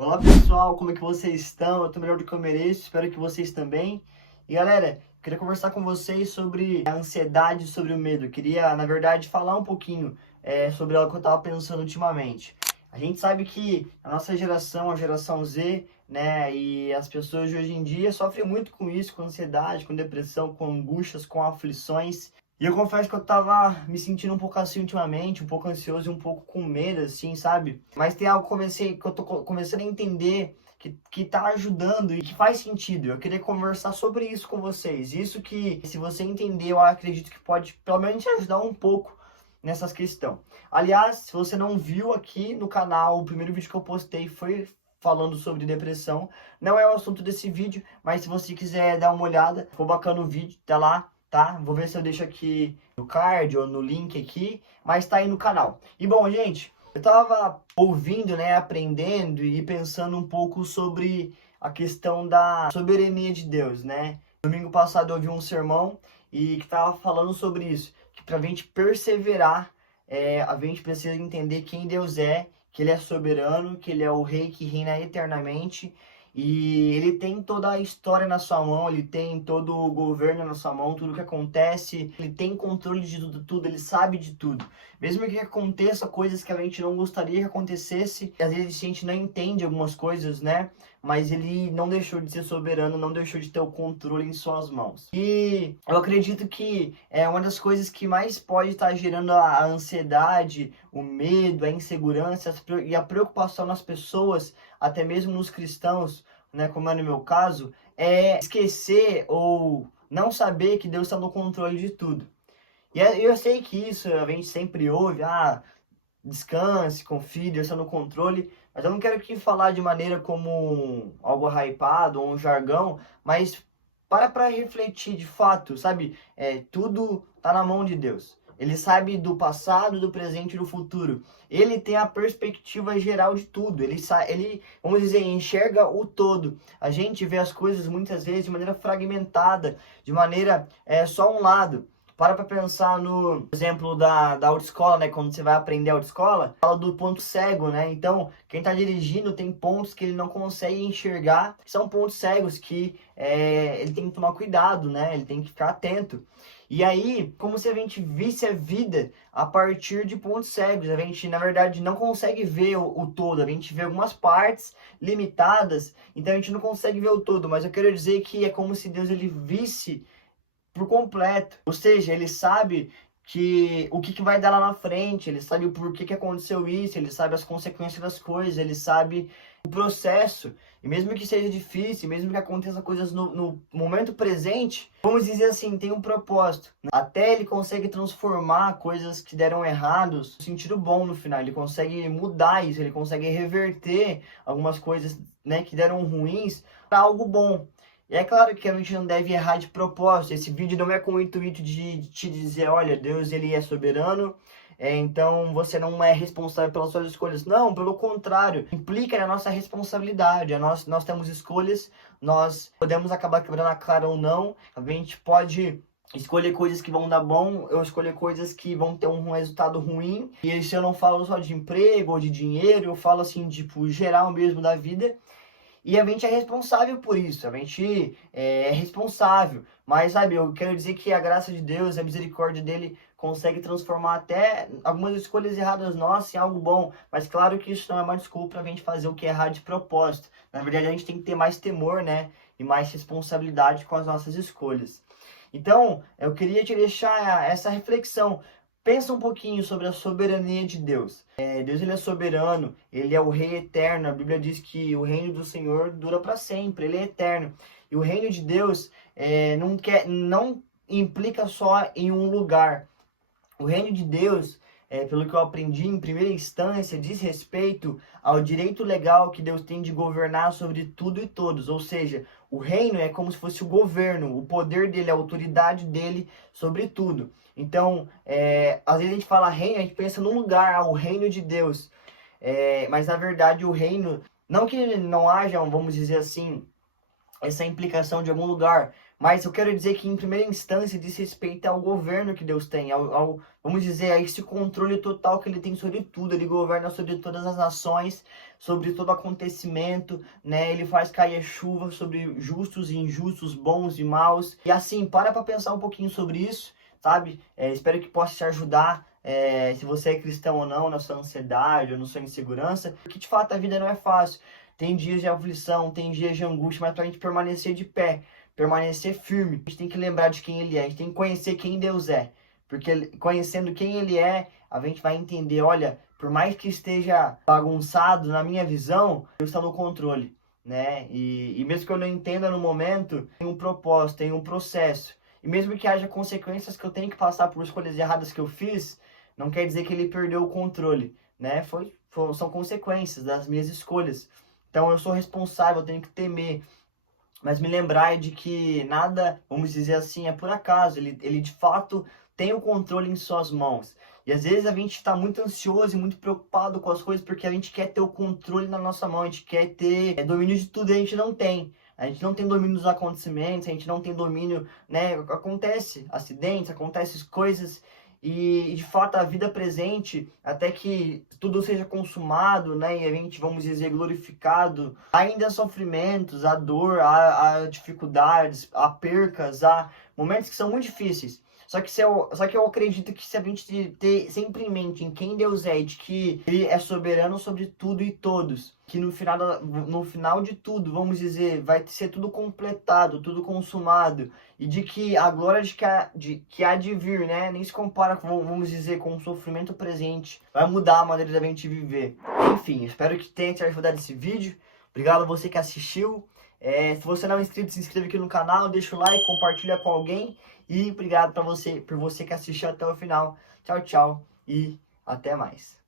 Olá pessoal, como é que vocês estão? Eu tô melhor do que eu mereço, espero que vocês também. E galera, queria conversar com vocês sobre a ansiedade, sobre o medo. Eu queria, na verdade, falar um pouquinho sobre algo que eu tava pensando ultimamente. A gente sabe que a nossa geração, a geração Z, né, e as pessoas de hoje em dia sofrem muito com isso, com ansiedade, com depressão, com angústias, com aflições. E eu confesso que eu tava me sentindo um pouco assim ultimamente, um pouco ansioso e um pouco com medo, assim, sabe? Mas tem algo que eu tô começando a entender que tá ajudando e que faz sentido. Eu queria conversar sobre isso com vocês. Isso que, se você entender, eu acredito que pode pelo menos te ajudar um pouco nessas questões. Aliás, se você não viu aqui no canal, o primeiro vídeo que eu postei foi falando sobre depressão. Não é o assunto desse vídeo, mas se você quiser dar uma olhada, ficou bacana o vídeo, tá lá, tá? Vou ver se eu deixo aqui no card ou no link aqui, mas tá aí no canal. E bom, gente, eu tava ouvindo, né, aprendendo e pensando um pouco sobre a questão da soberania de Deus, né? Domingo passado eu ouvi um sermão e que tava falando sobre isso, que pra gente perseverar, a gente precisa entender quem Deus é, que ele é soberano, que ele é o rei que reina eternamente e ele tem toda a história na sua mão, ele tem todo o governo na sua mão, tudo que acontece, ele tem controle de tudo, ele sabe de tudo. Mesmo que aconteça coisas que a gente não gostaria que acontecesse, às vezes a gente não entende algumas coisas, né? Mas ele não deixou de ser soberano, não deixou de ter o controle em suas mãos. E eu acredito que é uma das coisas que mais pode estar gerando a ansiedade, o medo, a insegurança e a preocupação nas pessoas, até mesmo nos cristãos, né, como é no meu caso, é esquecer ou não saber que Deus está no controle de tudo. E eu sei que isso a gente sempre ouve, descanse, confie, Deus está no controle, mas eu não quero aqui falar de maneira como algo hypado ou um jargão, mas para refletir de fato, sabe? Tudo tá na mão de Deus. Ele sabe do passado, do presente e do futuro. Ele tem a perspectiva geral de tudo. Ele, vamos dizer, enxerga o todo. A gente vê as coisas muitas vezes de maneira fragmentada, de maneira só um lado. Para pensar no exemplo da autoescola, né? Quando você vai aprender a autoescola, fala do ponto cego, né? Então, quem tá dirigindo tem pontos que ele não consegue enxergar, que são pontos cegos que ele tem que tomar cuidado, né? Ele tem que ficar atento. E aí, como se a gente visse a vida a partir de pontos cegos. A gente, na verdade, não consegue ver o todo. A gente vê algumas partes limitadas, então a gente não consegue ver o todo. Mas eu quero dizer que é como se Deus ele visse por completo. Ou seja, ele sabe que o que vai dar lá na frente, ele sabe o porquê que aconteceu isso, ele sabe as consequências das coisas, ele sabe o processo. E mesmo que seja difícil, mesmo que aconteça coisas no momento presente, vamos dizer assim, tem um propósito. Até ele consegue transformar coisas que deram errados no sentido bom no final. Ele consegue mudar isso, ele consegue reverter algumas coisas, né, que deram ruins para algo bom. E é claro que a gente não deve errar de propósito. Esse vídeo não é com o intuito de te dizer, olha, Deus ele é soberano, então você não é responsável pelas suas escolhas. Não, pelo contrário, implica na nossa responsabilidade. Nós temos escolhas, nós podemos acabar quebrando a cara ou não. A gente pode escolher coisas que vão dar bom, eu escolher coisas que vão ter um resultado ruim. E isso eu não falo só de emprego ou de dinheiro, eu falo assim, tipo, geral mesmo da vida. E a gente é responsável por isso, a gente é responsável. Mas, sabe, eu quero dizer que a graça de Deus, a misericórdia dele consegue transformar até algumas escolhas erradas nossas em algo bom. Mas claro que isso não é uma desculpa pra gente fazer o que é errado de propósito. Na verdade, a gente tem que ter mais temor, né? E mais responsabilidade com as nossas escolhas. Então, eu queria te deixar essa reflexão. Pensa um pouquinho sobre a soberania de Deus. Deus ele é soberano, ele é o rei eterno. A Bíblia diz que o reino do Senhor dura para sempre, ele é eterno. E o reino de Deus não implica só em um lugar. O reino de Deus, pelo que eu aprendi em primeira instância, diz respeito ao direito legal que Deus tem de governar sobre tudo e todos. Ou seja, o reino é como se fosse o governo, o poder dele, a autoridade dele sobre tudo. Então, às vezes a gente fala reino, a gente pensa num lugar, o reino de Deus. Mas na verdade o reino, não que não haja, vamos dizer assim, essa implicação de algum lugar, Mas eu quero dizer que, em primeira instância, diz respeito ao governo que Deus tem, vamos dizer, a esse controle total que Ele tem sobre tudo. Ele governa sobre todas as nações, sobre todo acontecimento, né? Ele faz cair a chuva sobre justos e injustos, bons e maus. E assim, para pensar um pouquinho sobre isso, sabe? Espero que possa te ajudar, se você é cristão ou não, na sua ansiedade ou na sua insegurança, porque de fato a vida não é fácil. Tem dias de aflição, tem dias de angústia, mas para a gente permanecer de pé, permanecer firme, a gente tem que lembrar de quem Ele é, a gente tem que conhecer quem Deus é. Porque conhecendo quem Ele é, a gente vai entender, olha, por mais que esteja bagunçado na minha visão, Deus está no controle, né? E mesmo que eu não entenda no momento, tem um propósito, tem um processo. E mesmo que haja consequências que eu tenho que passar por escolhas erradas que eu fiz, não quer dizer que Ele perdeu o controle, né? São consequências das minhas escolhas. Então eu sou responsável, eu tenho que temer, mas me lembrar de que nada, vamos dizer assim, é por acaso. Ele de fato tem o controle em suas mãos. E às vezes a gente está muito ansioso e muito preocupado com as coisas porque a gente quer ter o controle na nossa mão, a gente quer ter domínio de tudo e a gente não tem. A gente não tem domínio dos acontecimentos, a gente não tem domínio, né? Acontece acidentes, acontecem coisas. E de fato a vida presente, até que tudo seja consumado, né, e a gente, vamos dizer, glorificado, ainda há sofrimentos, há dor, há dificuldades, há percas, há momentos que são muito difíceis. Só que eu acredito que se a gente ter sempre em mente em quem Deus é e de que Ele é soberano sobre tudo e todos, que no final de tudo, vamos dizer, vai ser tudo completado, tudo consumado, e de que a glória que há de vir, né, nem se compara, vamos dizer, com o sofrimento presente, vai mudar a maneira da gente viver. Enfim, espero que tenha te ajudado esse vídeo. Obrigado a você que assistiu. Se você não é inscrito, se inscreve aqui no canal, deixa o like, compartilha com alguém. E obrigado por você que assistiu até o final. Tchau, tchau e até mais.